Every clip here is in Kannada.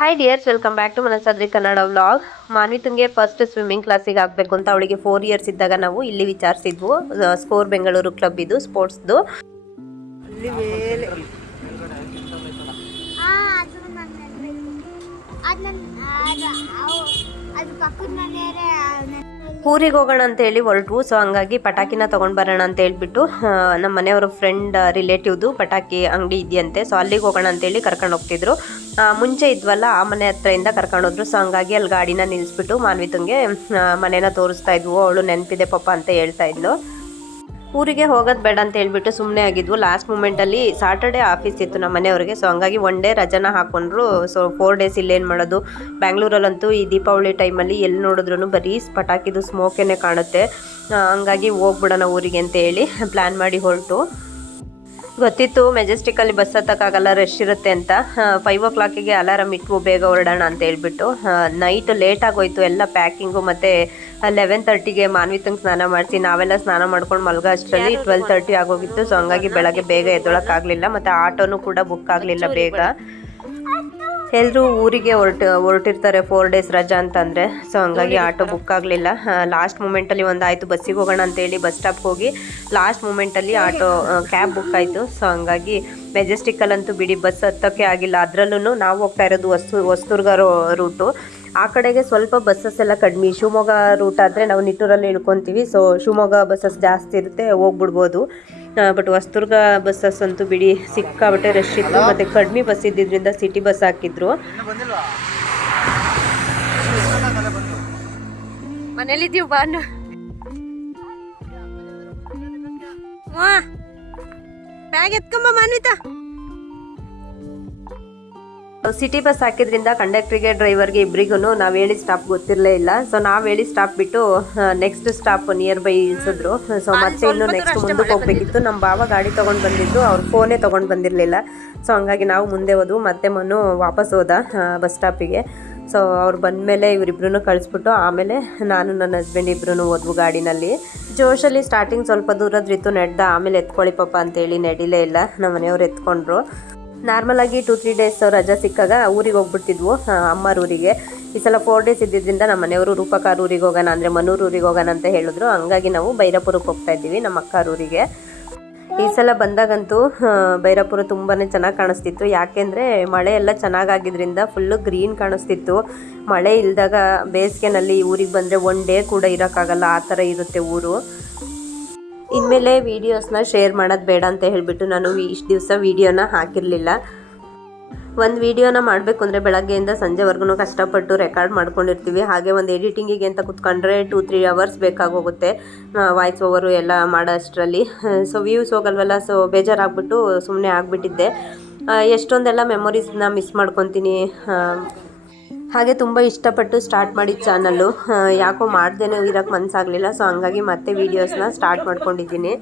Hi dears welcome back to Manasadri Kannada vlog ಮಾನ್ವಿತಂಗೆ first swimming ಕ್ಲಾಸಿಗೆ ಆಗಬೇಕು ಅಂತ ಅವಳಿಗೆ ಫೋರ್ ಇಯರ್ಸ್ ಇದ್ದಾಗ ನಾವು ಇಲ್ಲಿ ವಿಚಾರಿಸಿದ್ವು. ಸ್ಕೋರ್ ಬೆಂಗಳೂರು ಕ್ಲಬ್ ಇದು ಸ್ಪೋರ್ಟ್ಸ್ದು ಊರಿಗೆ ಹೋಗೋಣ ಅಂತ ಹೇಳಿ ಹೊರಟು ಸೊ ಹಂಗಾಗಿ ಪಟಾಕಿನ ತೊಗೊಂಡು ಬರೋಣ ಅಂತ ಹೇಳ್ಬಿಟ್ಟು ನಮ್ಮ ಮನೆಯವರ ಫ್ರೆಂಡ್ ರಿಲೇಟಿವ್ದು ಪಟಾಕಿ ಅಂಗಡಿ ಇದೆಯಂತೆ. ಸೊ ಅಲ್ಲಿಗೆ ಹೋಗೋಣ ಅಂತೇಳಿ ಕರ್ಕೊಂಡು ಹೋಗ್ತಿದ್ರು. ಮುಂಚೆ ಇದ್ವಲ್ಲ, ಆ ಮನೆ ಹತ್ರದಿಂದ ಕರ್ಕೊಂಡು ಹೋದ್ರು. ಸೊ ಹಂಗಾಗಿ ಅಲ್ಲಿ ಗಾಡಿನ ನಿಲ್ಲಿಸ್ಬಿಟ್ಟು ಮಾನ್ವಿತಂಗೆ ತುಂಗೆ ಮನೇನ ತೋರಿಸ್ತಾ ಇದ್ವು. ಅವಳು ನೆನಪಿದೆ ಪಪ್ಪ ಅಂತ ಹೇಳ್ತಾ ಇದ್ಲು. ಊರಿಗೆ ಹೋಗೋದು ಬೇಡ ಅಂತ ಹೇಳ್ಬಿಟ್ಟು ಸುಮ್ಮನೆ ಆಗಿದ್ವು. ಲಾಸ್ಟ್ ಮೂಮೆಂಟಲ್ಲಿ ಸಾಟರ್ಡೆ ಆಫೀಸ್ ಇತ್ತು ನಮ್ಮ ಮನೆಯವ್ರಿಗೆ. ಸೊ ಹಂಗಾಗಿ ಒನ್ ಡೇ ರಜಾನ ಹಾಕೊಂಡ್ರು. ಸೊ ಫೋರ್ ಡೇಸ್ ಇಲ್ಲೇನು ಮಾಡೋದು? ಬ್ಯಾಂಗ್ಳೂರಲ್ಲಂತೂ ಈ ದೀಪಾವಳಿ ಟೈಮಲ್ಲಿ ಎಲ್ಲಿ ನೋಡಿದ್ರು ಬರೀ ಪಟಾಕಿದು ಸ್ಮೋಕೇನೆ ಕಾಣುತ್ತೆ. ಹಂಗಾಗಿ ಹೋಗ್ಬಿಡೋಣ ಊರಿಗೆ ಅಂತ ಹೇಳಿ ಪ್ಲ್ಯಾನ್ ಮಾಡಿ ಹೊರಟು. ಗೊತ್ತಿತ್ತು ಮೆಜೆಸ್ಟಿಕಲ್ಲಿ ಬಸ್ ಹತ್ತಕ್ಕಾಗಲ್ಲ ರಶ್ ಇರುತ್ತೆ ಅಂತ. ಫೈವ್ ಓ ಕ್ಲಾಕಿಗೆ ಅಲಾರಾಮ್ ಇಟ್ಟು ಬೇಗ ಹೊರಡೋಣ ಅಂತ ಹೇಳ್ಬಿಟ್ಟು. ನೈಟ್ ಲೇಟ್ ಆಗೋಯ್ತು. ಎಲ್ಲ ಪ್ಯಾಕಿಂಗು ಮತ್ತು ಲೆವೆನ್ ತರ್ಟಿಗೆ ಮಾನ್ವಿತಂಗೆ ಸ್ನಾನ ಮಾಡಿಸಿ, ನಾವೆಲ್ಲ ಸ್ನಾನ ಮಾಡ್ಕೊಂಡು ಮಲ್ಗೋ ಅಷ್ಟರಲ್ಲಿ ಟ್ವೆಲ್ ತರ್ಟಿ ಆಗೋಗಿತ್ತು. ಸೊ ಹಂಗಾಗಿ ಬೆಳಗ್ಗೆ ಬೇಗ ಎದ್ದೊಳಕ್ಕಾಗಲಿಲ್ಲ, ಮತ್ತು ಆಟೋನು ಕೂಡ ಬುಕ್ ಆಗಲಿಲ್ಲ ಬೇಗ. ಎಲ್ಲರೂ ಊರಿಗೆ ಹೊರಟು, ಹೊರಟಿರ್ತಾರೆ ಫೋರ್ ಡೇಸ್ ರಜಾ ಅಂತಂದರೆ. ಸೊ ಹಂಗಾಗಿ ಆಟೋ ಬುಕ್ ಆಗಲಿಲ್ಲ. ಲಾಸ್ಟ್ ಮೂಮೆಂಟಲ್ಲಿ ಒಂದು ಆಯಿತು ಬಸ್ಸಿಗೆ ಹೋಗೋಣ ಅಂತೇಳಿ ಬಸ್ ಸ್ಟಾಪ್ಗೆ ಹೋಗಿ ಲಾಸ್ಟ್ ಮೂಮೆಂಟಲ್ಲಿ ಆಟೋ ಕ್ಯಾಬ್ ಬುಕ್ ಆಯಿತು. ಸೊ ಹಂಗಾಗಿ ಮೆಜೆಸ್ಟಿಕಲ್ಲಂತೂ ಬಿಡಿ, ಬಸ್ ಹತ್ತೋಕ್ಕೆ ಆಗಿಲ್ಲ. ಅದರಲ್ಲೂ ನಾವು ಹೋಗ್ತಾ ಇರೋದು ವಸ್ತು ಹೊಸ್ತುರ್ಗ ರೂಟು ಆ ಕಡೆಗೆ ಸ್ವಲ್ಪ ಬಸ್ಸಸ್ ಎಲ್ಲ ಕಡಿಮೆ. ಶಿವಮೊಗ್ಗ ರೂಟ್ ಆದರೆ ನಾವು ನಿಟ್ಟೂರಲ್ಲಿ ಇಳ್ಕೊತೀವಿ. ಸೊ ಶಿವಮೊಗ್ಗ ಬಸ್ಸಸ್ ಜಾಸ್ತಿ ಇರುತ್ತೆ, ಹೋಗ್ಬಿಡ್ಬೋದು. ಬಟ್ ಹೊಸದುರ್ಗ ಬಸ್ಸಸ್ ಅಂತೂ ಬಿಡಿ ಸಿಕ್ಕಾಬಟ್ಟೆ ರಶ್ ಇತ್ತು. ಮತ್ತು ಕಡಿಮೆ ಬಸ್ ಇದ್ದಿದ್ದರಿಂದ ಸಿಟಿ ಬಸ್ ಹಾಕಿದ್ರು. ಮನೇಲಿದ್ದೀವಿ ಬಾನು ಬ್ಯಾಗ್ ಎತ್ಕೊಂಬ ಮಾನ್ವಿತಾ. ಸಿಟಿ ಬಸ್ ಹಾಕಿದ್ರಿಂದ ಕಂಡಕ್ಟ್ರಿಗೆ ಡ್ರೈವರ್ಗೆ ಇಬ್ಬರಿಗೂ ನಾವು ಹೇಳಿ ಸ್ಟಾಪ್ ಗೊತ್ತಿರಲೇ ಇಲ್ಲ. ಸೊ ನಾವು ಹೇಳಿ ಸ್ಟಾಪ್ ಬಿಟ್ಟು ನೆಕ್ಸ್ಟ್ ಸ್ಟಾಪ್ ನಿಯರ್ ಬೈ ಇಳಿಸಿದ್ರು. ಸೊ ಮತ್ತೆ ಇನ್ನು ನೆಕ್ಸ್ಟ್ ಮುಂದಕ್ಕೆ ಹೋಗ್ಬೇಕಿತ್ತು. ನಮ್ಮ ಬಾವ ಗಾಡಿ ತೊಗೊಂಡು ಬಂದಿದ್ದು ಅವ್ರ ಫೋನೇ ತೊಗೊಂಡು ಬಂದಿರಲಿಲ್ಲ. ಸೊ ಹಂಗಾಗಿ ನಾವು ಮುಂದೆ ಹೋದ್ವು ಮತ್ತೆ ಮನು ವಾಪಸ್ ಹೋದ ಬಸ್ ಸ್ಟಾಪಿಗೆ ಸೊ ಅವ್ರು ಬಂದಮೇಲೆ ಇವರಿಬ್ರು ಕಳಿಸ್ಬಿಟ್ಟು ಆಮೇಲೆ ನಾನು ನನ್ನ ಹಸ್ಬೆಂಡ್ ಇಬ್ರು ಹೋದ್ವು ಗಾಡಿನಲ್ಲಿ. ಜೋಶಲ್ಲಿ ಸ್ಟಾರ್ಟಿಂಗ್ ಸ್ವಲ್ಪ ದೂರದ್ರಿತ್ತು ನೆಡ್ದ ಆಮೇಲೆ ಎತ್ಕೊಳ್ಳಿ ಪಾಪ ಅಂತೇಳಿ ನಡಿಲೇ ಇಲ್ಲ. ನಮ್ಮ ಮನೆಯವ್ರು ಎತ್ಕೊಂಡ್ರು. ನಾರ್ಮಲ್ ಆಗಿ ಟೂ ತ್ರೀ ಡೇಸ್ ರಜಾ ಸಿಕ್ಕಾಗ ಊರಿಗೆ ಹೋಗ್ಬಿಡ್ತಿದ್ವು ಅಮ್ಮರೂರಿಗೆ ಈ ಸಲ ಫೋರ್ ಡೇಸ್ ಇದ್ದಿದ್ದರಿಂದ ನಮ್ಮ ಮನೆಯವರು ರೂಪಕಾರ ಊರಿಗೆ ಹೋಗೋಣ ಅಂದರೆ ಮನೂರು ಊರಿಗೆ ಹೋಗೋಣ ಅಂತ ಹೇಳಿದ್ರು. ಹಂಗಾಗಿ ನಾವು ಬೈರಪುರಕ್ಕೆ ಹೋಗ್ತಾ ಇದ್ದೀವಿ ನಮ್ಮ ಅಕ್ಕಾರೂರಿಗೆ ಈ ಸಲ ಬಂದಾಗಂತೂ ಬೈರಪುರ ತುಂಬಾ ಚೆನ್ನಾಗಿ ಕಾಣಿಸ್ತಿತ್ತು. ಯಾಕೆಂದರೆ ಮಳೆ ಎಲ್ಲ ಚೆನ್ನಾಗಾಗಿದ್ದರಿಂದ ಫುಲ್ಲು ಗ್ರೀನ್ ಕಾಣಿಸ್ತಿತ್ತು. ಮಳೆ ಇಲ್ದಾಗ ಬೇಸಿಗೆನಲ್ಲಿ ಊರಿಗೆ ಬಂದರೆ ಒನ್ ಡೇ ಕೂಡ ಇರೋಕ್ಕಾಗಲ್ಲ. ಆ ಥರ ಇರುತ್ತೆ ಊರು. ಇನ್ಮೇಲೆ ವೀಡಿಯೋಸ್ನ ಶೇರ್ ಮಾಡೋದು ಬೇಡ ಅಂತ ಹೇಳಿಬಿಟ್ಟು ನಾನು ಇಷ್ಟು ದಿವಸ ವೀಡಿಯೋನ ಹಾಕಿರಲಿಲ್ಲ. ಒಂದು ವೀಡಿಯೋನ ಮಾಡಬೇಕು ಅಂದರೆ ಬೆಳಗ್ಗೆಯಿಂದ ಸಂಜೆವರೆಗೂ ಕಷ್ಟಪಟ್ಟು ರೆಕಾರ್ಡ್ ಮಾಡ್ಕೊಂಡಿರ್ತೀವಿ. ಹಾಗೆ ಒಂದು ಎಡಿಟಿಂಗಿಗೆ ಅಂತ ಕುತ್ಕೊಂಡ್ರೆ ಟೂ ತ್ರೀ ಅವರ್ಸ್ ಬೇಕಾಗೋಗುತ್ತೆ ವಾಯ್ಸ್ ಓವರು ಎಲ್ಲ ಮಾಡೋ ಅಷ್ಟರಲ್ಲಿ ಸೊ ವ್ಯೂಸ್ ಹೋಗಲ್ವಲ್ಲ ಸೊ ಬೇಜಾರಾಗ್ಬಿಟ್ಟು ಸುಮ್ಮನೆ ಆಗಿಬಿಟ್ಟಿದ್ದೆ. ಎಷ್ಟೊಂದೆಲ್ಲ ಮೆಮೊರೀಸ್ನ ಮಿಸ್ ಮಾಡ್ಕೊತೀನಿ ಹಾಗೆ ತುಂಬ ಇಷ್ಟಪಟ್ಟು ಸ್ಟಾರ್ಟ್ ಮಾಡಿದ ಚಾನಲ್ಲು ಯಾಕೋ ಮಾಡ್ದೇನೆ ಇರೋಕ್ಕೆ ಮನಸ್ಸಾಗಲಿಲ್ಲ ಸೊ ಹಂಗಾಗಿ ಮತ್ತೆ ವೀಡಿಯೋಸ್ನ ಸ್ಟಾರ್ಟ್ ಮಾಡ್ಕೊಂಡಿದ್ದೀನಿ.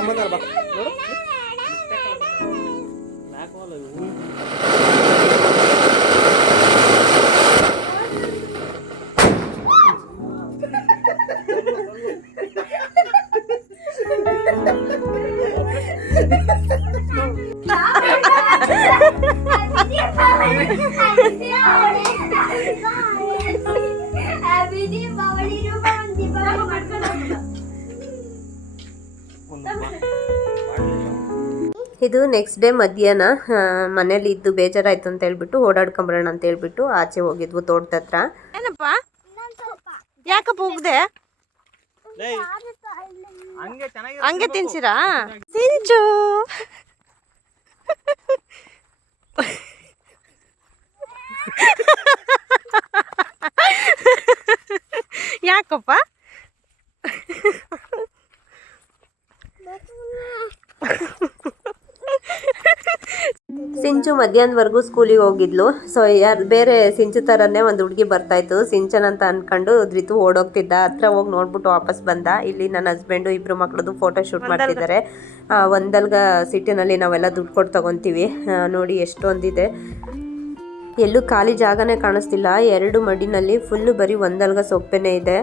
ಬಾ ನೆಕ್ಸ್ಟ್ ಡೇ ಮಧ್ಯಾಹ್ನ ಮನೇಲಿ ಇದ್ದು ಬೇಜಾರಾಯ್ತು ಅಂತ ಹೇಳ್ಬಿಟ್ಟು ಓಡಾಡ್ಕೊಂಬರೋಣ ಅಂತ ಹೇಳ್ಬಿಟ್ಟು ಆಚೆ ಹೋಗಿದ್ವು ತೋಟದ ಹತ್ರ. ಏನಪ್ಪ? ಯಾಕಪ್ಪ ಹೋಗ್ದೆ? ಹಂಗೆ ತಿನ್ಸಿರಾ? ತಿಂಚು ಯಾಕಪ್ಪ? ಸಿಂಚು ಮಧ್ಯಾಹ್ನವರೆಗೂ ಸ್ಕೂಲಿಗೆ ಹೋಗಿದ್ಲು. ಸೊ ಯಾರು ಬೇರೆ ಸಿಂಚು ಥರನೇ ಒಂದು ಹುಡುಗಿ ಬರ್ತಾಯಿತ್ತು. ಸಿಂಚನ್ ಅಂತ ಅನ್ಕೊಂಡು ಧೃತು ಓಡೋಗ್ತಿದ್ದ. ಹತ್ರ ಹೋಗಿ ನೋಡ್ಬಿಟ್ಟು ವಾಪಸ್ ಬಂದ. ಇಲ್ಲಿ ನನ್ನ ಹಸ್ಬೆಂಡು ಇಬ್ಬರು ಮಕ್ಕಳದು ಫೋಟೋ ಶೂಟ್ ಮಾಡ್ತಿದ್ದಾರೆ. ಒಂದಲ್ಗ ಸಿಟಿನಲ್ಲಿ ನಾವೆಲ್ಲ ದುಡ್ಡು ಕೊಟ್ಟು ತೊಗೊತೀವಿ. ನೋಡಿ ಎಷ್ಟೊಂದಿದೆ. ಎಲ್ಲೂ ಖಾಲಿ ಜಾಗನೇ ಕಾಣಿಸ್ತಿಲ್ಲ. ಎರಡು ಮಡಿನಲ್ಲಿ ಫುಲ್ಲು ಬರೀ ಒಂದಲ್ಗ ಸೊಪ್ಪೆನೇ ಇದೆ.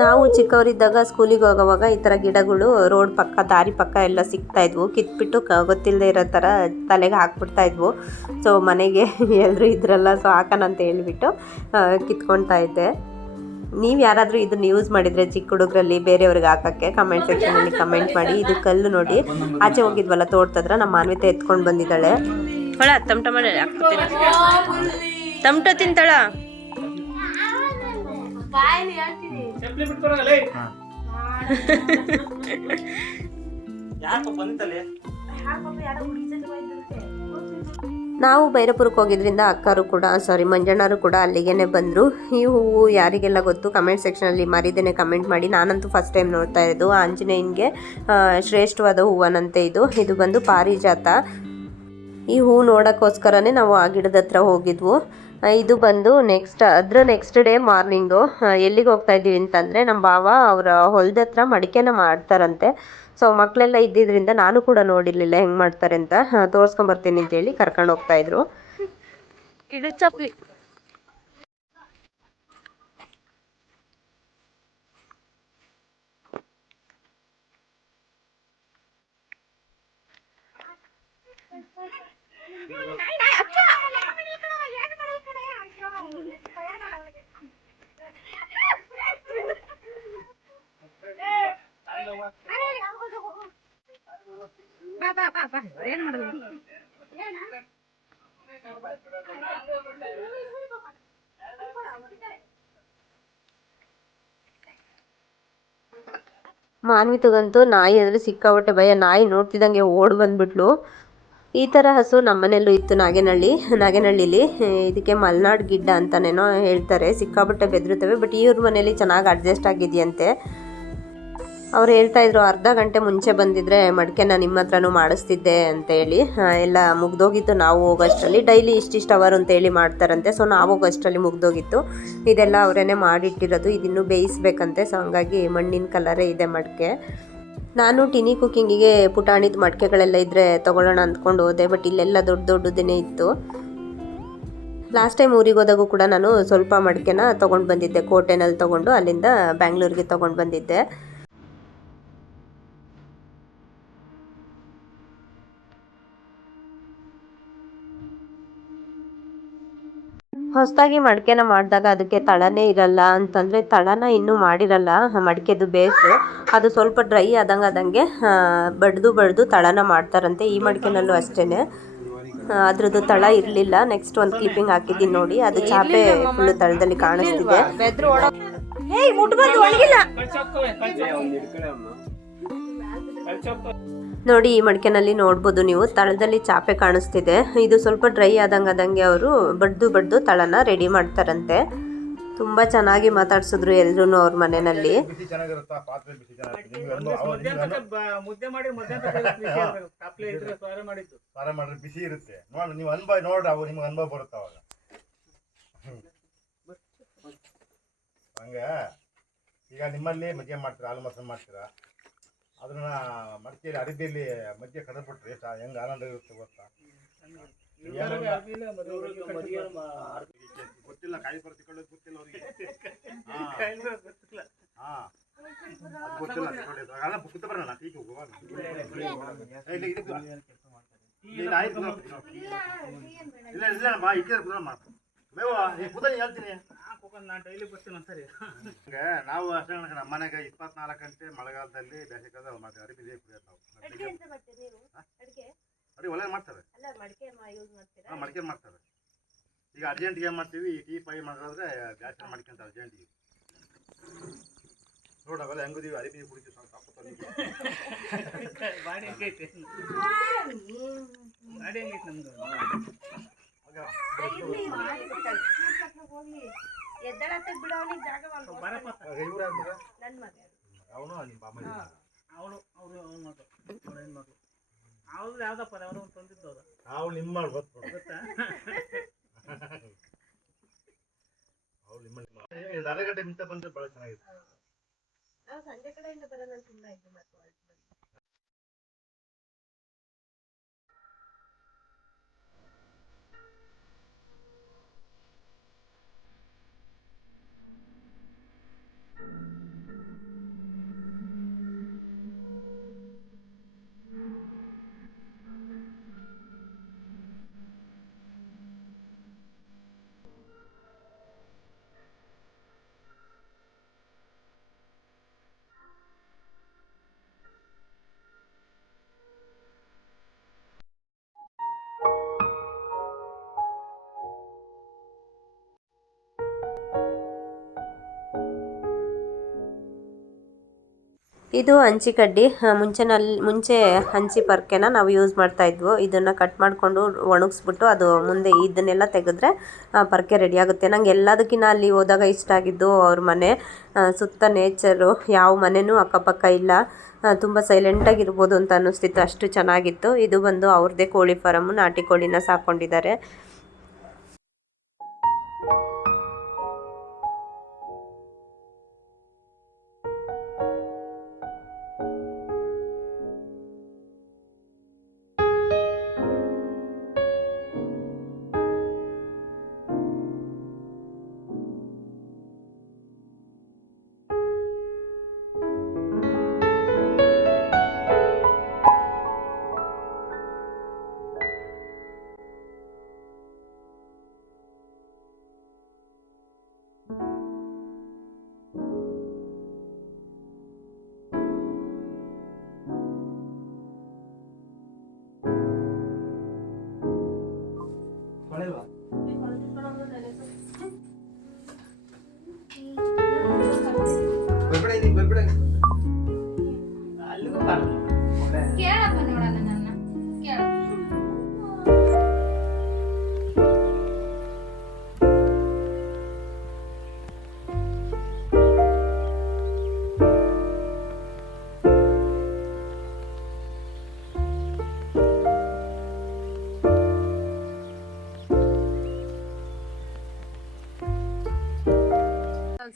ನಾವು ಚಿಕ್ಕವರಿದ್ದಾಗ ಸ್ಕೂಲಿಗೆ ಹೋಗೋವಾಗ ಈ ಥರ ಗಿಡಗಳು ರೋಡ್ ಪಕ್ಕ ದಾರಿ ಪಕ್ಕ ಎಲ್ಲ ಸಿಗ್ತಾ ಇದ್ವು. ಕಿತ್ಬಿಟ್ಟು ಕ ಗೊತ್ತಿಲ್ಲದೆ ಇರೋ ಥರ ತಲೆಗೆ ಹಾಕ್ಬಿಡ್ತಾ ಇದ್ವು. ಸೊ ಮನೆಗೆ ಎಲ್ಲರೂ ಇದ್ರಲ್ಲ ಸೊ ಹಾಕೋಣ ಅಂತ ಹೇಳ್ಬಿಟ್ಟು ಕಿತ್ಕೊಳ್ತಾ ಇದ್ದೆ. ನೀವು ಯಾರಾದರೂ ಇದನ್ನ ಯೂಸ್ ಮಾಡಿದರೆ ಚಿಕ್ಕ ಹುಡುಗರಲ್ಲಿ ಬೇರೆಯವ್ರಿಗೆ ಹಾಕೋಕ್ಕೆ ಕಮೆಂಟ್ ಸೆಕ್ಷನಲ್ಲಿ ಕಮೆಂಟ್ ಮಾಡಿ ಇದು ಕಲ್ಲು ನೋಡಿ. ಆಚೆ ಹೋಗಿದ್ವಲ್ಲ ತೋಡ್ತದ್ರ ನಮ್ಮ ಮಾನ್ವಿತ ಎತ್ಕೊಂಡು ಬಂದಿದ್ದಾಳೆ. ಹೊಳ ತಮಟ ಮಾಡಿ ತಮಟ ತಿಂತಾಳ? ನಾವು ಭೈರಪುರಕ್ಕೆ ಹೋಗಿದ್ರಿಂದ ಅಕ್ಕರು ಕೂಡ ಸಾರಿ ಮಂಜಣ್ಣರು ಕೂಡ ಅಲ್ಲಿಗೇನೆ ಬಂದರು. ಈ ಹೂವು ಯಾರಿಗೆಲ್ಲ ಗೊತ್ತು ಕಮೆಂಟ್ ಸೆಕ್ಷನಲ್ಲಿ ಮರಿದೇನೆ ಕಮೆಂಟ್ ಮಾಡಿ. ನಾನಂತೂ ಫಸ್ಟ್ ಟೈಮ್ ನೋಡ್ತಾ ಇರೋದು. ಆಂಜನೇಯನಿಗೆ ಶ್ರೇಷ್ಠವಾದ ಹೂವನಂತೆ ಇದು. ಇದು ಬಂದು ಪಾರಿಜಾತ. ಈ ಹೂ ನೋಡೋಕ್ಕೋಸ್ಕರನೇ ನಾವು ಆ ಗಿಡದ ಹತ್ರ ಹೋಗಿದ್ವು. ಇದು ಬಂದು ನೆಕ್ಸ್ಟ್ ಅದ್ರ ನೆಕ್ಸ್ಟ್ ಡೇ ಮಾರ್ನಿಂಗು ಎಲ್ಲಿಗೆ ಹೋಗ್ತಾ ಇದ್ದೀವಿ ಅಂತಂದರೆ ನಮ್ಮ ಭಾವ ಅವರ ಹೊಲದ ಹತ್ರ ಮಡಿಕೆನ ಮಾಡ್ತಾರಂತೆ. ಸೊ ಮಕ್ಕಳೆಲ್ಲ ಇದ್ದಿದ್ರಿಂದ ನಾನು ಕೂಡ ನೋಡಿರಲಿಲ್ಲ ಹೆಂಗೆ ಮಾಡ್ತಾರೆ ಅಂತ ತೋರಿಸ್ಕೊಂಬರ್ತೀನಿ ಅಂತೇಳಿ ಕರ್ಕೊಂಡು ಚಪ್ಪಲಿ ಮಾನ್ವಿತಗಂತೂ ನಾಯಿ ಅಂದರೆ ಸಿಕ್ಕಾಪಟ್ಟೆ ಭಯ. ನಾಯಿ ನೋಡ್ತಿದ್ದಂಗೆ ಓಡ್ ಬಂದ್ಬಿಟ್ಲು. ಈ ಥರ ಹಸು ನಮ್ಮನೆಯಲ್ಲೂ ಇತ್ತು ನಾಗೇನಹಳ್ಳಿ, ನಾಗೇನಹಳ್ಳಿಲಿ. ಇದಕ್ಕೆ ಮಲ್ನಾಡ್ ಗಿಡ್ಡ ಅಂತಾನೇನೋ ಹೇಳ್ತಾರೆ. ಸಿಕ್ಕಾಪಟ್ಟೆ ಬೆದರುತ್ತವೆ, ಬಟ್ ಇವ್ರ ಮನೇಲಿ ಚೆನ್ನಾಗಿ ಅಡ್ಜಸ್ಟ್ ಆಗಿದೆಯಂತೆ. ಅವ್ರು ಹೇಳ್ತಾ ಇದ್ರು ಅರ್ಧ ಗಂಟೆ ಮುಂಚೆ ಬಂದಿದ್ರೆ ಮಡಿಕೆನ ನಿಮ್ಮ ಹತ್ರನೂ ಮಾಡಿಸ್ತಿದ್ದೆ ಅಂತ ಆ, ಎಲ್ಲ ಮುಗ್ದೋಗಿತ್ತು. ನಾವು ಹೋಗೋಷ್ಟರಲ್ಲಿ ಡೈಲಿ ಇಷ್ಟಿಷ್ಟು ಅವರ್ ಅಂತ ಹೇಳಿ ಮಾಡ್ತಾರಂತೆ. ಸೊ ನಾವು ಹೋಗೋಷ್ಟರಲ್ಲಿ ಮುಗ್ದೋಗಿತ್ತು. ಇದೆಲ್ಲ ಅವರೇನೆ ಮಾಡಿಟ್ಟಿರೋದು. ಇದಿನ್ನೂ ಬೇಯಿಸ್ಬೇಕಂತೆ. ಸೊ ಹಂಗಾಗಿ ಮಣ್ಣಿನ ಕಲರೇ ಇದೆ ಮಡಿಕೆ. ನಾನು ಟಿನಿ ಕುಕ್ಕಿಂಗಿಗೆ ಪುಟಾಣಿದ ಮಡಿಕೆಗಳೆಲ್ಲ ಇದ್ದರೆ ತೊಗೊಳ್ಳೋಣ ಅಂದ್ಕೊಂಡು ಹೋದೆ. ಬಟ್ ಇಲ್ಲೆಲ್ಲ ದೊಡ್ಡ ದೊಡ್ಡದೇ ಇತ್ತು. ಲಾಸ್ಟ್ ಟೈಮ್ ಊರಿಗೆ ಹೋದಾಗೂ ಕೂಡ ನಾನು ಸ್ವಲ್ಪ ಮಡಿಕೆನ ತೊಗೊಂಡು ಬಂದಿದ್ದೆ. ಕೋಟೆನಲ್ಲಿ ತೊಗೊಂಡು ಅಲ್ಲಿಂದ ಬ್ಯಾಂಗ್ಳೂರಿಗೆ ತೊಗೊಂಡು ಬಂದಿದ್ದೆ. ಹೊಸದಾಗಿ ಮಡಿಕೆನ ಮಾಡಿದಾಗ ಅದಕ್ಕೆ ತಳನೇ ಇರಲ್ಲ ಅಂತಂದರೆ ತಳನ ಇನ್ನೂ ಮಾಡಿರಲ್ಲ ಮಡಿಕೆದು ಬೇಸು ಅದು ಸ್ವಲ್ಪ ಡ್ರೈ ಆದಂಗೆ ಆದಂಗೆ ಬಡ್ದು ಬಡ್ದು ತಳನ ಮಾಡ್ತಾರಂತೆ ಈ ಮಡಿಕೆನಲ್ಲೂ ಅಷ್ಟೇ ಅದ್ರದ್ದು ತಳ ಇರಲಿಲ್ಲ. ನೆಕ್ಸ್ಟ್ ಒಂದು ಕ್ಲಿಪ್ಪಿಂಗ್ ಹಾಕಿದ್ದೀನಿ ನೋಡಿ. ಅದು ಚಾಪೆ ಫುಲ್ಲು ತಳದಲ್ಲಿ ಕಾಣಿಸ್ತಿದೆ. ನೋಡಿ ಈ ಮಡಿಕೆನಲ್ಲಿ ನೋಡ್ಬೋದು ನೀವು ತಳದಲ್ಲಿ ಚಾಪೆ ಕಾಣಿಸ್ತಿದೆ. ಇದು ಸ್ವಲ್ಪ ಡ್ರೈ ಆದಂಗೆ ಆದಂಗೆ ಅವರು ಬಡ್ದು ಬಡ್ದು ತಳನ ರೆಡಿ ಮಾಡ್ತಾರಂತೆ. ತುಂಬ ಚೆನ್ನಾಗಿ ಮಾತಾಡ್ಸಿದ್ರು ಎಲ್ರೂ ಅವ್ರ ಮನೆಯಲ್ಲಿ. ಬಿಸಿ ಚೆನ್ನಾಗಿರುತ್ತಾ ಪಾತ್ರೆ ಬಿಸಿ ಚೆನ್ನಾಗಿರುತ್ತೆ ನಿಮ್ಗೆ ಅನುಭವ ಮುದ್ದೆ ನಿಮ್ಗೆ ಅಂತ ಅನುಭವ- ಬ- ಮುದ್ದೆ ಮಾಡಿ ಮಧ್ಯಾಹ್ನ ಕಾಪ್ಲೆ ಇದ್ರೆ ಸಾರು ಮಾಡಿದ್ದು. ಸಾರ ಬಿಸಿ ಇರುತ್ತೆ. ನೋಡಿ ನೀವು ಅನುಭವ ನೋಡ್ರಿ ಅವು ನಿಮ್ಗೆ ಅನುಭವ ಬರುತ್ತೆ ಅವಾಗ. ಹ್ಮ್. ಹಂಗ ಈಗ ನಿಮ್ಮಲ್ಲಿ ಮಾಡ್ತೀರಾ ಆಲ್ಮೋಸ್ಟ್ ಮೊಸರು ಮಾಡ್ತೀರಾ? ಅದನ್ನ ಮಡಿಕೇರಿ ಅರಬಿಯಲ್ಲಿ ಮಧ್ಯೆ ಕಡದ್ಬಿಟ್ರೆ ಹೆಂಗ ಹೆಂಗೆ ಆನಂದ ಇರುತ್ತೆ ಗೊತ್ತಾ? ಗೊತ್ತಿಲ್ಲ ಕಾಯಿ ಬರ್ತಿಕೊಳ್ಳೋದು ಗೊತ್ತಿಲ್ಲ ಅವ್ರಿಗೆ. ಹಾ. ಇಲ್ಲ ಗೊತ್ತಿಲ್ಲ. ಹಾ. ಇಲ್ಲ ಇಲ್ಲ ಇಲ್ಲ ಅಲ್ಲ ಕುತ್ತ ಇಲ್ಲ ಇಲ್ಲ ಇಲ್ಲ ಇಲ್ಲ ಇಲ್ಲ ಇಲ್ಲ ಆಯ್ತು ಇಲ್ಲ. ಇಲ್ಲ ಇಲ್ಲ ಇಲ್ಲ ಬಾ ಇಟ್ಟಿದ್ರೆ ಇಲ್ಲ ಮೇವ ನೀ ಕೂತ ನೀ ಹೇಳ್ತೀನಿ. ನಾನ್ ಡೈಲಿ ಬರ್ತೀನಿ ಒಂದ್ಸರಿ. ಹಂಗೆ ನಾವು ಅಷ್ಟೇ ಕಣಕ್ಕ, ನಮ್ಮ ಮನೆಗೆ ಇಪ್ಪತ್ನಾಲ್ಕು ಗಂಟೆ ಮಳೆಗಾಲದಲ್ಲಿ ಬೇಸಿಗೆಕಾಲದಲ್ಲಿ ಮಾಡ್ತೀವಿ ಅರಿವಿ ಇದೆ ಕುಡಿಯೋದು ನಾವು ಅಡಿಗೆ ಒಳ್ಳೆ ಮಾಡ್ತಾರೆ ಹಾಂ? ಮಡಿಕೆ ಮಾಡ್ತಾರೆ? ಈಗ ಅರ್ಜೆಂಟ್ಗೆ ಏನು ಮಾಡ್ತೀವಿ ಈ ಟೀ ಪೈ ಮಾಡೋದ್ರೆ ಜಾಸ್ತಿ ಮಾಡ್ಕೊಂತ ಅರ್ಜೆಂಟಿಗೆ. ನೋಡ ಅವೆಲ್ಲ ಹೆಂಗಿದೀವಿ ಅರಿಬಿ ನೀರು ಕುಡಿತೀವಿ ಸ್ವಲ್ಪ. ಬಾಡಿ ಹೆಂಗೈತೆ ಬಾಡಿ ಹೆಂಗೈತೆ ನಮ್ದು? ಸ್ವಲ್ಪ ಇವ್ರು ಯಾರ್ ಮಗ? ನನ್ನ ಮಗ. ಅವನು ಅವಳು ಅವರು ಅವನ ಮಗಳು ಅವಳ ಹೆಣ್ಮಗಳು ಅವ್ರದ್ದು ಯಾವ್ದಪ್ಪ ಯಾವ್ದೋ ಒಂದು ತಂದಿದ್ದು ಅದು ಅವ್ಳು ನಿಮ್ಮ ಮಾಡಿ ಗೊತ್ತು. ಗೊತ್ತಾ? ಅವಳು ನಿಮ್ಮ ಮಿಂತ ಬಂದ್ರೆ ಚೆನ್ನಾಗಿದೆ ನಾವು ಸಂಜೆ ಕಡೆಯಿಂದ ಬರೋಣ ತುಂಬಾ ಇದು ಇದು ಹಂಚಿ ಕಡ್ಡಿ. ಮುಂಚೆನಲ್ಲಿ ಮುಂಚೆ ಹಂಚಿ ಪರ್ಕೆನ ನಾವು ಯೂಸ್ ಮಾಡ್ತಾ ಇದ್ವು. ಇದನ್ನು ಕಟ್ ಮಾಡಿಕೊಂಡು ಒಣಗಿಸ್ಬಿಟ್ಟು ಅದು ಮುಂದೆ ಇದನ್ನೆಲ್ಲ ತೆಗೆದ್ರೆ ಪರ್ಕೆ ರೆಡಿ ಆಗುತ್ತೆ. ನಂಗೆ ಎಲ್ಲದಕ್ಕಿಂತ ಅಲ್ಲಿ ಹೋದಾಗ ಇಷ್ಟ ಆಗಿದ್ದು ಅವ್ರ ಮನೆ. ಸುತ್ತ ನೇಚರು ಯಾವ ಮನೆಯೂ ಅಕ್ಕಪಕ್ಕ ಇಲ್ಲ. ತುಂಬ ಸೈಲೆಂಟಾಗಿರ್ಬೋದು ಅಂತ ಅನ್ನಿಸ್ತಿತ್ತು. ಅಷ್ಟು ಚೆನ್ನಾಗಿತ್ತು. ಇದು ಬಂದು ಅವ್ರದ್ದೇ ಕೋಳಿ ಫಾರಮ್ಮು ನಾಟಿ ಕೋಳಿನ ಸಾಕೊಂಡಿದ್ದಾರೆ.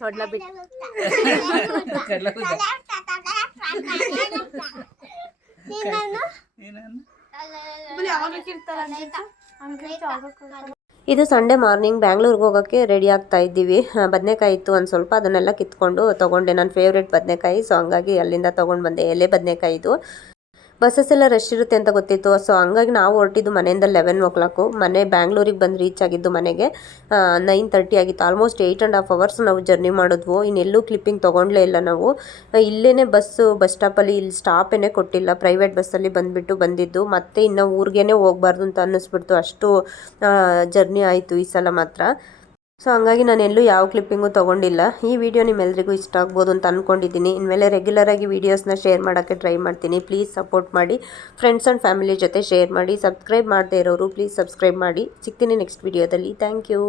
ಸೊಡ್ಲ ಬಿಟ್ಟು ನೀನನ್ನು? ಇದು ಸಂಡೇ ಮಾರ್ನಿಂಗ್ ಬ್ಯಾಂಗ್ಳೂರ್ಗೆ ಹೋಗೋಕ್ಕೆ ರೆಡಿ ಆಗ್ತಾ ಇದ್ದೀವಿ. ಬದನೆಕಾಯಿ ಇತ್ತು ಒಂದು ಸ್ವಲ್ಪ ಅದನ್ನೆಲ್ಲ ಕಿತ್ಕೊಂಡು ತೊಗೊಂಡೆ. ನನ್ನ ಫೇವ್ರೇಟ್ ಬದನೆಕಾಯಿ ಸೊ ಹಂಗಾಗಿ ಅಲ್ಲಿಂದ ತೊಗೊಂಡು ಬಂದೆ. ಎಲೆ ಬದನೆಕಾಯಿ ಇದು. ಬಸ್ಸಸ್ ಎಲ್ಲ ರಶ್ ಇರುತ್ತೆ ಅಂತ ಗೊತ್ತಿತ್ತು. ಸೊ ಹಂಗಾಗಿ ನಾವು ಹೊರಟಿದ್ದು ಮನೆಯಿಂದ ಲೆವೆನ್ ಓ ಕ್ಲಾಕು ಮನೆ ಬ್ಯಾಂಗ್ಳೂರಿಗೆ ಬಂದು ರೀಚ್ ಆಗಿದ್ದು ಮನೆಗೆ ನೈನ್ ತರ್ಟಿ ಆಗಿತ್ತು. Almost eight and half hours ನಾವು ಜರ್ನಿ ಮಾಡಿದ್ವು. ಇನ್ನೆಲ್ಲೂ ಕ್ಲಿಪ್ಪಿಂಗ್ ತೊಗೊಂಡ್ಲೇ ಇಲ್ಲ ನಾವು. ಇಲ್ಲೇ ಬಸ್ಸು, ಬಸ್ ಸ್ಟಾಪಲ್ಲಿ ಇಲ್ಲಿ ಸ್ಟಾಪೇನೆ ಕೊಟ್ಟಿಲ್ಲ. ಪ್ರೈವೇಟ್ ಬಸ್ಸಲ್ಲಿ ಬಂದುಬಿಟ್ಟು ಬಂದಿದ್ದು. ಮತ್ತೆ ಇನ್ನು ಊರಿಗೇ ಹೋಗ್ಬಾರ್ದು ಅಂತ ಅನ್ನಿಸ್ಬಿಡ್ತು. ಅಷ್ಟು ಜರ್ನಿ ಆಯಿತು ಈ ಸಲ ಮಾತ್ರ. ಸೊ ಹಂಗಾಗಿ ನಾನು ಎಲ್ಲೂ ಯಾವ ಕ್ಲಿಪ್ಪಿಂಗು ತೊಗೊಂಡಿಲ್ಲ. ಈ ವಿಡಿಯೋ ನಿಮ್ಮೆಲ್ಲರಿಗೂ ಇಷ್ಟ ಆಗ್ಬೋದು ಅಂತ ಅಂದ್ಕೊಂಡಿದ್ದೀನಿ ಇನ್ಮೇಲೆ ರೆಗ್ಯುಲರಾಗಿ ವೀಡಿಯೋಸ್ನ ಶೇರ್ ಮಾಡೋಕ್ಕೆ ಟ್ರೈ ಮಾಡ್ತೀನಿ. ಪ್ಲೀಸ್ ಸಪೋರ್ಟ್ ಮಾಡಿ. ಫ್ರೆಂಡ್ಸ್ ಆ್ಯಂಡ್ ಫ್ಯಾಮಿಲಿ ಜೊತೆ ಶೇರ್ ಮಾಡಿ. ಸಬ್ಸ್ಕ್ರೈಬ್ ಮಾಡದೇ ಇರೋರು ಪ್ಲೀಸ್ ಸಬ್ಸ್ಕ್ರೈಬ್ ಮಾಡಿ. ಸಿಗ್ತೀನಿ ನೆಕ್ಸ್ಟ್ ವಿಡಿಯೋದಲ್ಲಿ ಥ್ಯಾಂಕ್ ಯು